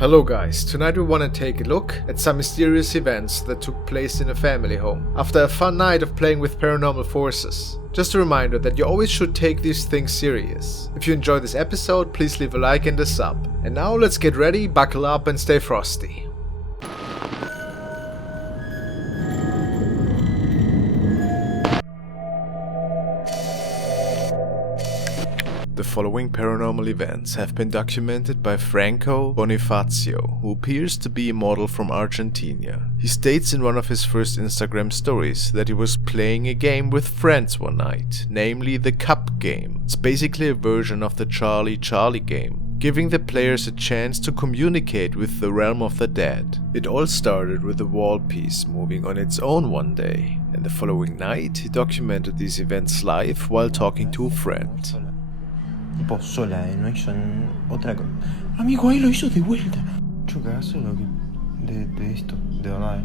Hello guys, tonight we want to take a look at some mysterious events that took place in a family home after a fun night of playing with paranormal forces. Just a reminder that you always should take these things serious. If you enjoyed this episode, please leave a like and a sub. And now let's get ready, buckle up and stay frosty. The following paranormal events have been documented by Franco Bonifacio, who appears to be a model from Argentina. He states in one of his first Instagram stories that he was playing a game with friends one night, namely the Cup game. It's basically a version of the Charlie game, giving the players a chance to communicate with the realm of the dead. It all started with a wall piece moving on its own one day, and the following night he documented these events live while talking to a friend. Tipo sola, no hizo otra cosa. Amigo, ahí lo hizo de vuelta. Mucho cagazo lo que de esto, de verdad.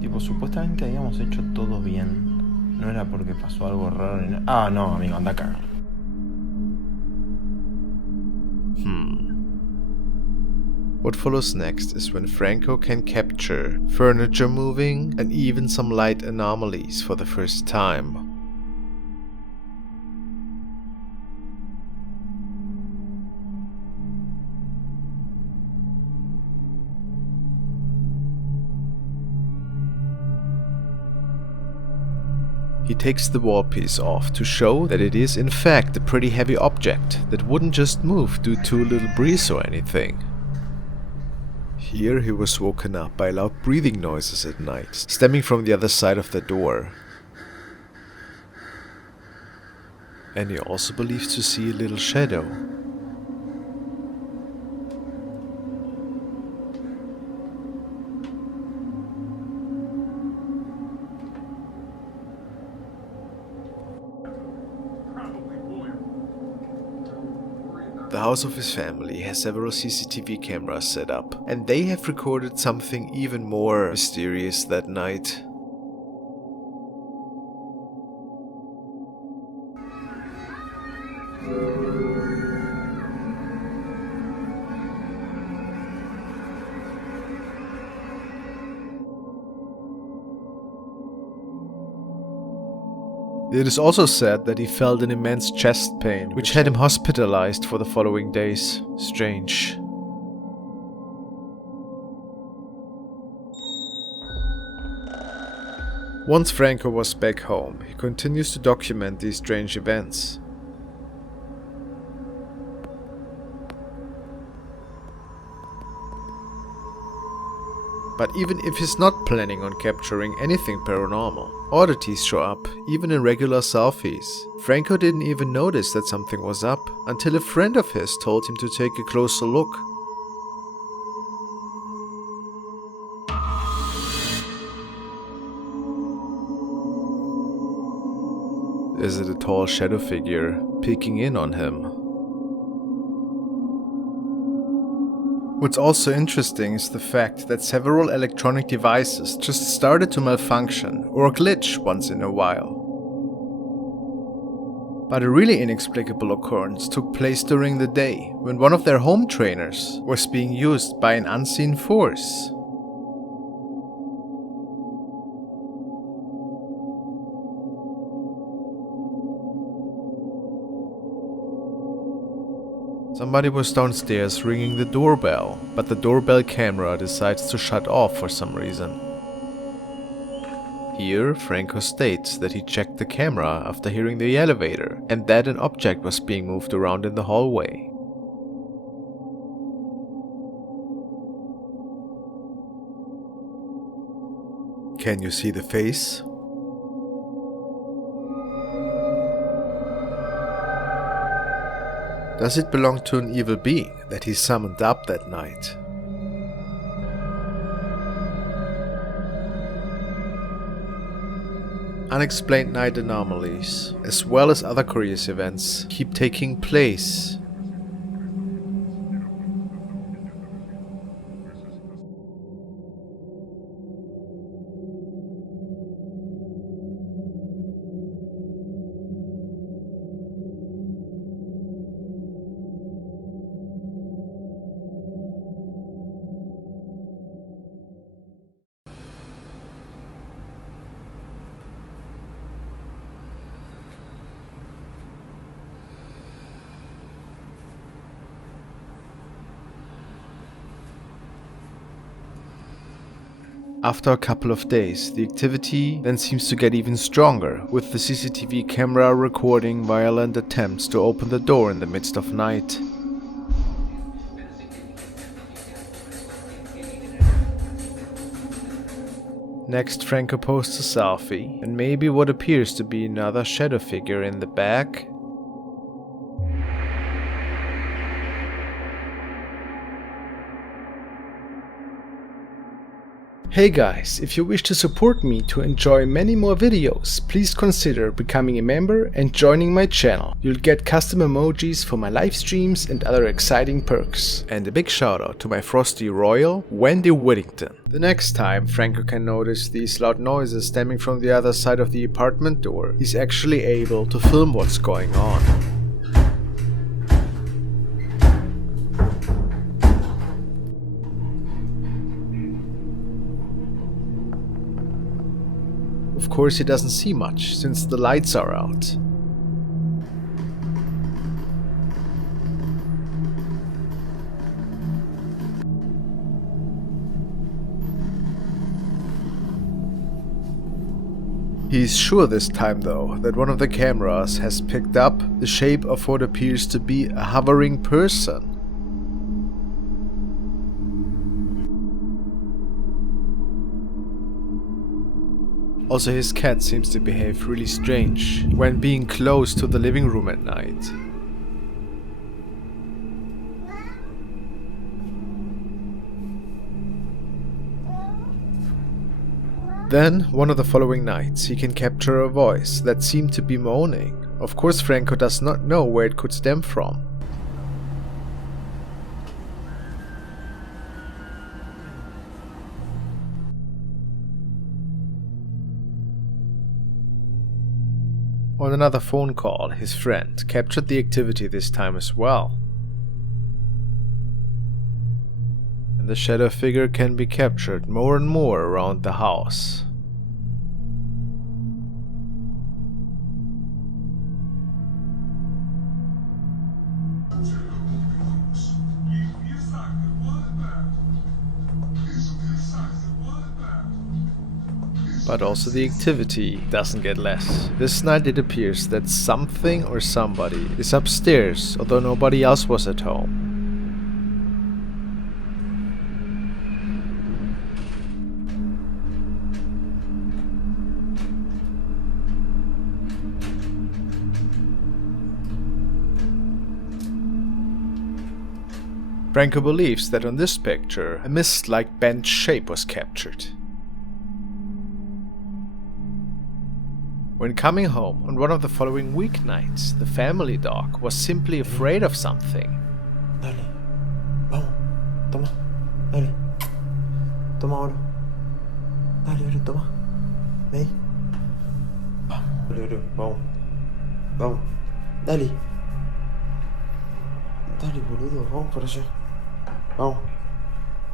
Tipo, supuestamente habíamos hecho todo bien. No era porque pasó algo raro ni nada. Ah, no, amigo, anda a cagar. What follows next is when Franco can capture furniture moving and even some light anomalies for the first time. He takes the wall piece off to show that it is in fact a pretty heavy object that wouldn't just move due to a little breeze or anything. Here he was woken up by loud breathing noises at night, stemming from the other side of the door. And he also believes to see a little shadow. The house of his family has several CCTV cameras set up, and they have recorded something even more mysterious that night. It is also said that he felt an immense chest pain, which had him hospitalized for the following days. Strange. Once Franco was back home, he continues to document these strange events. But even if he's not planning on capturing anything paranormal, oddities show up, even in regular selfies. Franco didn't even notice that something was up, until a friend of his told him to take a closer look. Is it a tall shadow figure peeking in on him? What's also interesting is the fact that several electronic devices just started to malfunction or glitch once in a while. But a really inexplicable occurrence took place during the day, when one of their home trainers was being used by an unseen force. Somebody was downstairs ringing the doorbell, but the doorbell camera decides to shut off for some reason. Here, Franco states that he checked the camera after hearing the elevator, and that an object was being moved around in the hallway. Can you see the face? Does it belong to an evil being that he summoned up that night? Unexplained night anomalies, as well as other curious events, keep taking place. After a couple of days, the activity then seems to get even stronger, with the CCTV camera recording violent attempts to open the door in the midst of night. Next, Franco posts a selfie, and maybe what appears to be another shadow figure in the back. Hey guys, if you wish to support me to enjoy many more videos, please consider becoming a member and joining my channel. You'll get custom emojis for my live streams and other exciting perks. And a big shout out to my Frosty Royal, Wendy Whittington. The next time Franco can notice these loud noises stemming from the other side of the apartment door, he's actually able to film what's going on. Of course, he doesn't see much, since the lights are out. He's sure this time though, that one of the cameras has picked up the shape of what appears to be a hovering person. Also, his cat seems to behave really strange when being close to the living room at night. Then, one of the following nights, he can capture a voice that seemed to be moaning. Of course, Franco does not know where it could stem from. On another phone call, his friend captured the activity this time as well. And the shadow figure can be captured more and more around the house. But also the activity doesn't get less. This night it appears that something or somebody is upstairs, although nobody else was at home. Franco believes that on this picture, a mist-like bent shape was captured. When coming home on one of the following weeknights, the family dog was simply afraid of something. Dale, vamos, toma, dale, toma oro, dale, oro, toma, ven, vamos, oro, vamos, vamos, dale, dale, boludo, vamos para allá, vamos,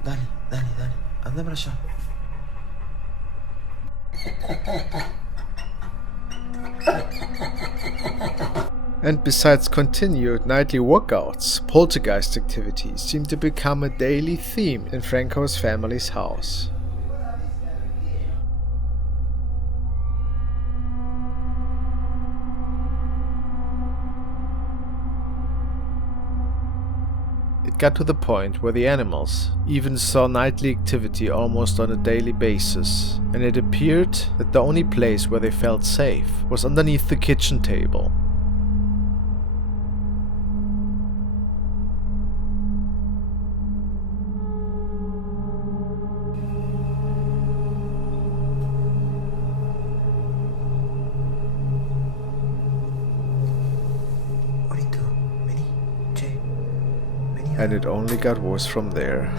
dale, dale, dale, anda para allá. And besides continued nightly workouts, poltergeist activities seem to become a daily theme in Franco's family's house. It got to the point where the animals even saw nightly activity almost on a daily basis, and it appeared that the only place where they felt safe was underneath the kitchen table. And it only got worse from there.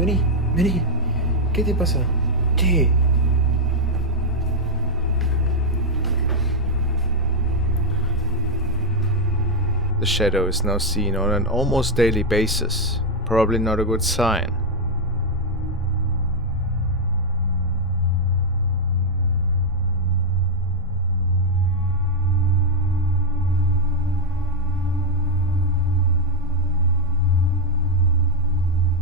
Vení, vení. ¿Qué te pasa? Che. The shadow is now seen on an almost daily basis, probably not a good sign.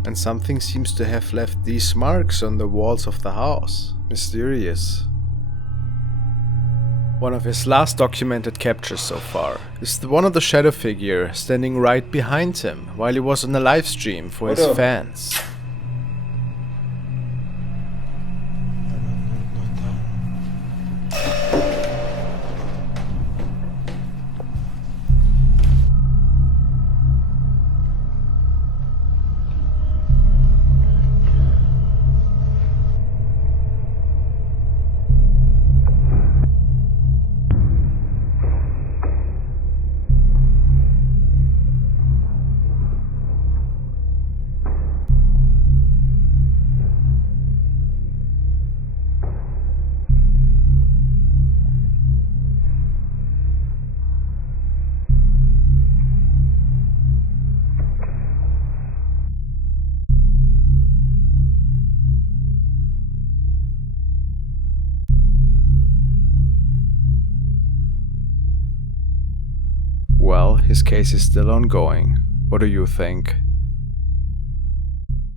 And something seems to have left these marks on the walls of the house. Mysterious. One of his last documented captures so far is the one of the shadow figure standing right behind him while he was on a live stream for his fans. Well, his case is still ongoing. What do you think?